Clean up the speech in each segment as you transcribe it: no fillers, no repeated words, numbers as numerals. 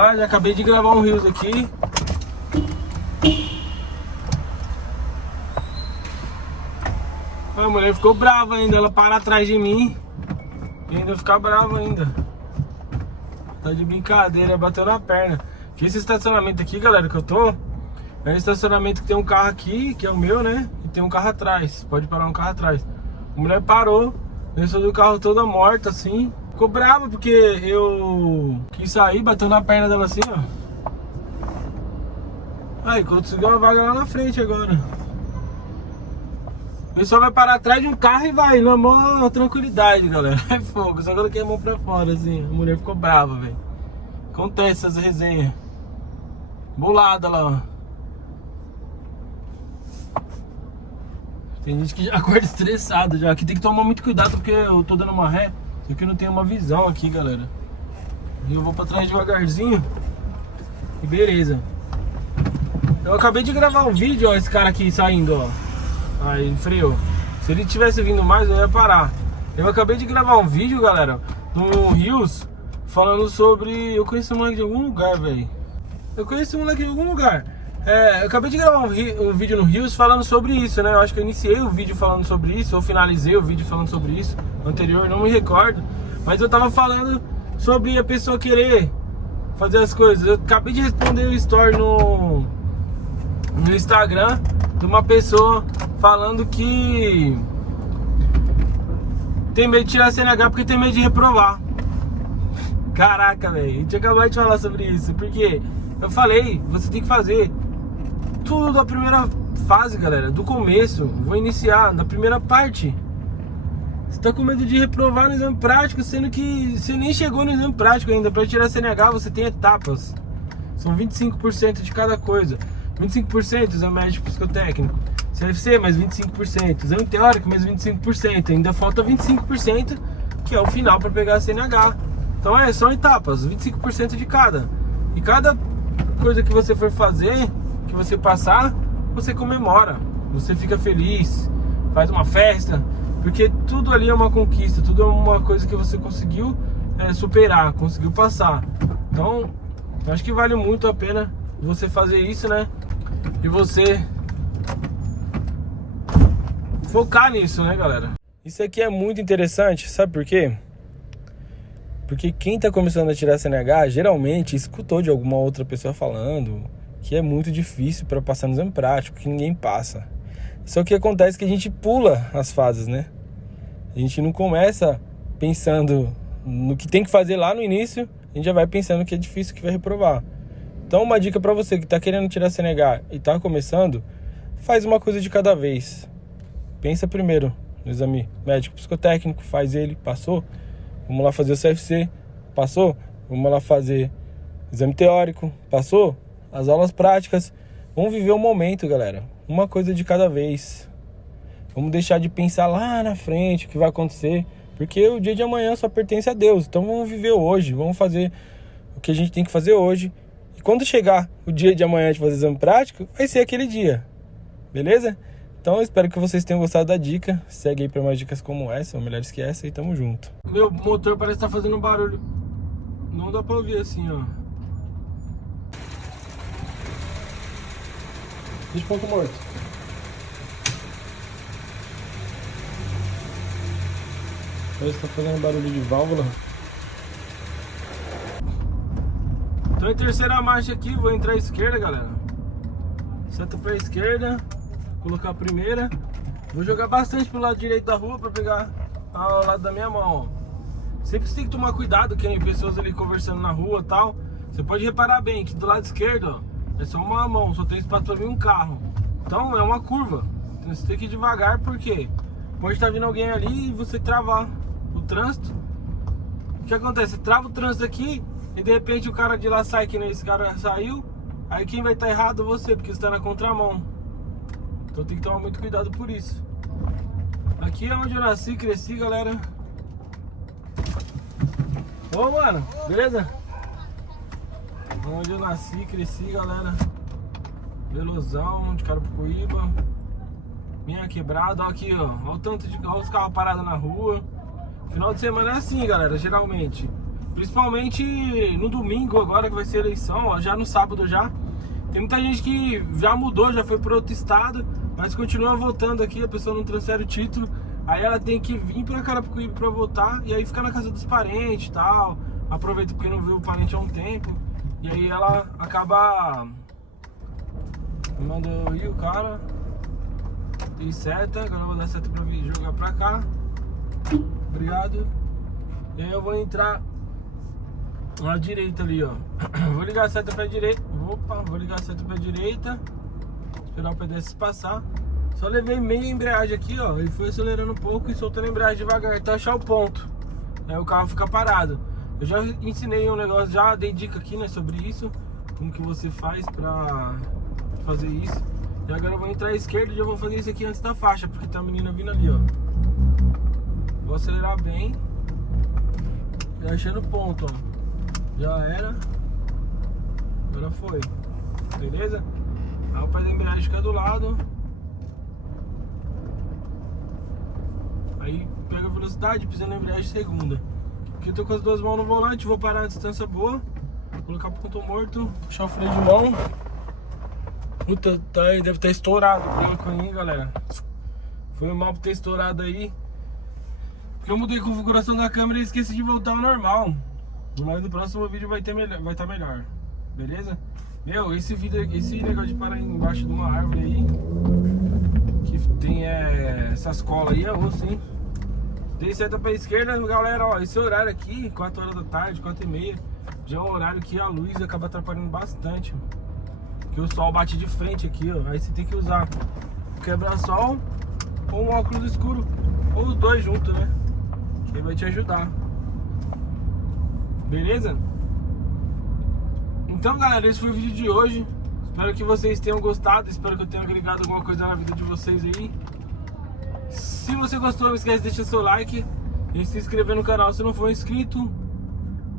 lá, já acabei de gravar um Reels aqui. A mulher ficou brava ainda, ela para atrás de mim e ainda fica brava ainda. Tá de brincadeira, bateu na perna. Que esse estacionamento aqui, galera, que eu tô, é um estacionamento que tem um carro aqui, que é o meu, né? E tem um carro atrás, pode parar um carro atrás. A mulher parou, desceu do carro toda morta assim. Ficou brava porque eu quis sair, bateu na perna dela assim, ó. Aí, conseguiu uma vaga lá na frente agora. Ele só vai parar atrás de um carro e vai, na maior tranquilidade, galera. É fogo, só coloquei a mão pra fora, assim. A mulher ficou brava, velho. Acontece essas resenhas. Bolada lá, ó. Tem gente que já acorda estressado já. Aqui tem que tomar muito cuidado porque eu tô dando uma ré. Só que eu não tenho uma visão aqui, galera. E eu vou pra trás devagarzinho. E beleza. Eu acabei de gravar um vídeo, ó. Esse cara aqui saindo, ó. Aí ele freou. Se ele tivesse vindo mais, eu ia parar. Eu acabei de gravar um vídeo, galera, no Reels, falando sobre... Eu conheci um moleque de algum lugar, velho. Eu acabei de gravar um vídeo no Reels falando sobre isso, né? Eu acho que eu iniciei o vídeo falando sobre isso, ou finalizei o vídeo falando sobre isso. Anterior, não me recordo. Mas eu tava falando sobre a pessoa querer fazer as coisas. Eu acabei de responder o story no Instagram de uma pessoa falando que tem medo de tirar a CNH porque tem medo de reprovar. Caraca, velho, a gente acabou de falar sobre isso. Porque eu falei, você tem que fazer tudo da primeira fase, galera, do começo. Vou iniciar na primeira parte. Você tá com medo de reprovar no exame prático, sendo que você nem chegou no exame prático ainda. Para tirar a CNH você tem etapas. São 25% de cada coisa. 25% exame médico psicotécnico, CFC mais 25%, exame teórico mais 25%, ainda falta 25% que é o final para pegar a CNH. Então são etapas, 25% de cada. E cada coisa que você for fazer, que você passar, você comemora, você fica feliz, faz uma festa, porque tudo ali é uma conquista, tudo é uma coisa que você conseguiu superar, conseguiu passar. Então, acho que vale muito a pena você fazer isso, né? E você focar nisso, né, galera? Isso aqui é muito interessante, sabe por quê? Porque quem tá começando a tirar CNH, geralmente escutou de alguma outra pessoa falando que é muito difícil para passar no exame prático, que ninguém passa. Só que acontece que a gente pula as fases, né? A gente não começa pensando no que tem que fazer lá no início, a gente já vai pensando que é difícil, que vai reprovar. Então uma dica pra você que tá querendo tirar CNH e tá começando, faz uma coisa de cada vez. Pensa primeiro no exame médico psicotécnico, faz ele, passou, vamos lá fazer o CFC, passou, vamos lá fazer exame teórico, passou, as aulas práticas. Vamos viver o momento, galera, uma coisa de cada vez. Vamos deixar de pensar lá na frente o que vai acontecer, porque o dia de amanhã só pertence a Deus. Então vamos viver hoje, vamos fazer o que a gente tem que fazer hoje. E quando chegar o dia de amanhã de fazer exame prático, vai ser aquele dia. Beleza? Então eu espero que vocês tenham gostado da dica. Segue aí para mais dicas como essa, ou melhores que essa, e tamo junto. Meu motor parece estar fazendo barulho. Não dá pra ouvir assim, ó. Deixa ponto morto. Parece que tá fazendo barulho de válvula. Tô em terceira marcha aqui, vou entrar à esquerda, galera. Seta pra esquerda, colocar a primeira. Vou jogar bastante pro lado direito da rua pra pegar ao lado da minha mão, ó. Sempre você tem que tomar cuidado, que tem pessoas ali conversando na rua e tal. Você pode reparar bem que do lado esquerdo, ó, é só uma mão, só tem espaço pra vir um carro. Então é uma curva. Então você tem que ir devagar, porque pode estar vindo alguém ali e você travar o trânsito. O que acontece? Você trava o trânsito aqui e de repente o cara de lá sai, que nem esse cara saiu. Aí quem vai estar errado é você, porque você está na contramão. Então tem que tomar muito cuidado por isso. Aqui é onde eu nasci, cresci, galera. Ô, mano, beleza? Onde eu nasci, cresci, galera. Velozão, de Carapicuíba. Minha quebrada, ó, aqui, ó. Olha o tanto de, olha os carros parados na rua. Final de semana é assim, galera, geralmente. Principalmente no domingo agora que vai ser eleição, ó, já no sábado já. Tem muita gente que já mudou, já foi para outro estado, mas continua votando aqui, a pessoa não transfere o título. Aí ela tem que vir pra Carapicuíba pra votar, e aí fica na casa dos parentes e tal. Aproveita porque não viu o parente há um tempo. E aí ela acaba... Mandou ir o cara. Dei seta, agora eu vou dar seta pra vir jogar pra cá. Obrigado. E aí eu vou entrar na direita ali, ó. Vou ligar a seta pra direita. Opa, vou ligar a seta pra direita. Esperar o pedestre passar. Só levei meia embreagem aqui, ó. Ele foi acelerando um pouco e soltando a embreagem devagar até achar o ponto. Aí o carro fica parado. Eu já ensinei um negócio, já dei dica aqui, né, sobre isso. Como que você faz pra fazer isso. E agora eu vou entrar à esquerda e já vou fazer isso aqui antes da faixa, porque tem uma menina vindo ali, ó. Vou acelerar bem. Já achando o ponto, ó. Já era. Agora foi. Beleza? Aí o pé da embreagem fica do lado. Aí pega a velocidade, pisa na embreagem segunda. Aqui eu tô com as duas mãos no volante, vou parar a distância boa. Colocar ponto morto, puxar o freio de mão. Puta, tá aí, deve estar estourado o branco aí, galera. Foi mal por ter estourado aí. Porque eu mudei a configuração da câmera e esqueci de voltar ao normal. Mas no próximo vídeo vai estar melhor. Beleza? Meu, esse negócio de parar embaixo de uma árvore aí, que tem essas colas aí, é osso, hein? Dei seta pra esquerda, galera, ó, esse horário aqui, 4 horas da tarde, 4h30, já é um horário que a luz acaba atrapalhando bastante, que o sol bate de frente aqui, ó. Aí você tem que usar o quebra-sol ou um óculos escuro, ou os dois juntos, né? Que vai te ajudar. Beleza? Então, galera, esse foi o vídeo de hoje. Espero que vocês tenham gostado. Espero que eu tenha agregado alguma coisa na vida de vocês aí. Se você gostou, não esquece de deixar seu like e se inscrever no canal se não for inscrito.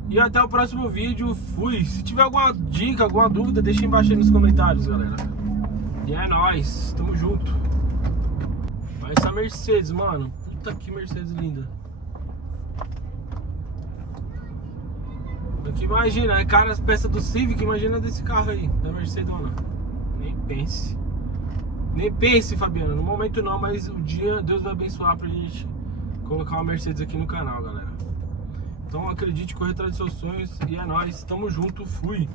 E até o próximo vídeo. Fui! Se tiver alguma dica, alguma dúvida, deixa embaixo aí nos comentários, galera. E é nóis, tamo junto. Olha essa Mercedes, mano. Puta que Mercedes linda. Aqui, imagina, é cara as peças do Civic, imagina desse carro aí, da Mercedes, mano. Nem pense. Nem pense, Fabiana, no momento não, mas o dia Deus vai abençoar pra gente colocar uma Mercedes aqui no canal, galera. Então acredite, correr atrás dos seus sonhos e é nóis, tamo junto, fui.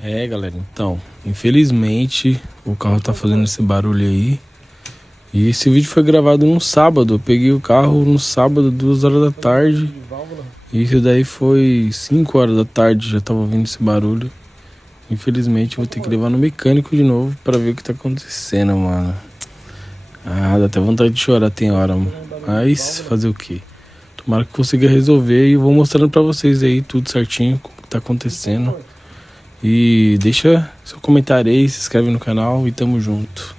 É, galera, então, infelizmente o carro tá fazendo esse barulho aí. E esse vídeo foi gravado num sábado, eu peguei o carro no sábado, 2 horas da tarde. Isso daí foi 5 horas da tarde, já tava ouvindo esse barulho. Infelizmente vou ter que levar no mecânico de novo pra ver o que tá acontecendo, mano. Ah, dá até vontade de chorar, tem hora, mano. Mas fazer o quê? Tomara que consiga resolver e eu vou mostrando pra vocês aí tudo certinho, o que tá acontecendo. E deixa seu comentário aí, se inscreve no canal e tamo junto.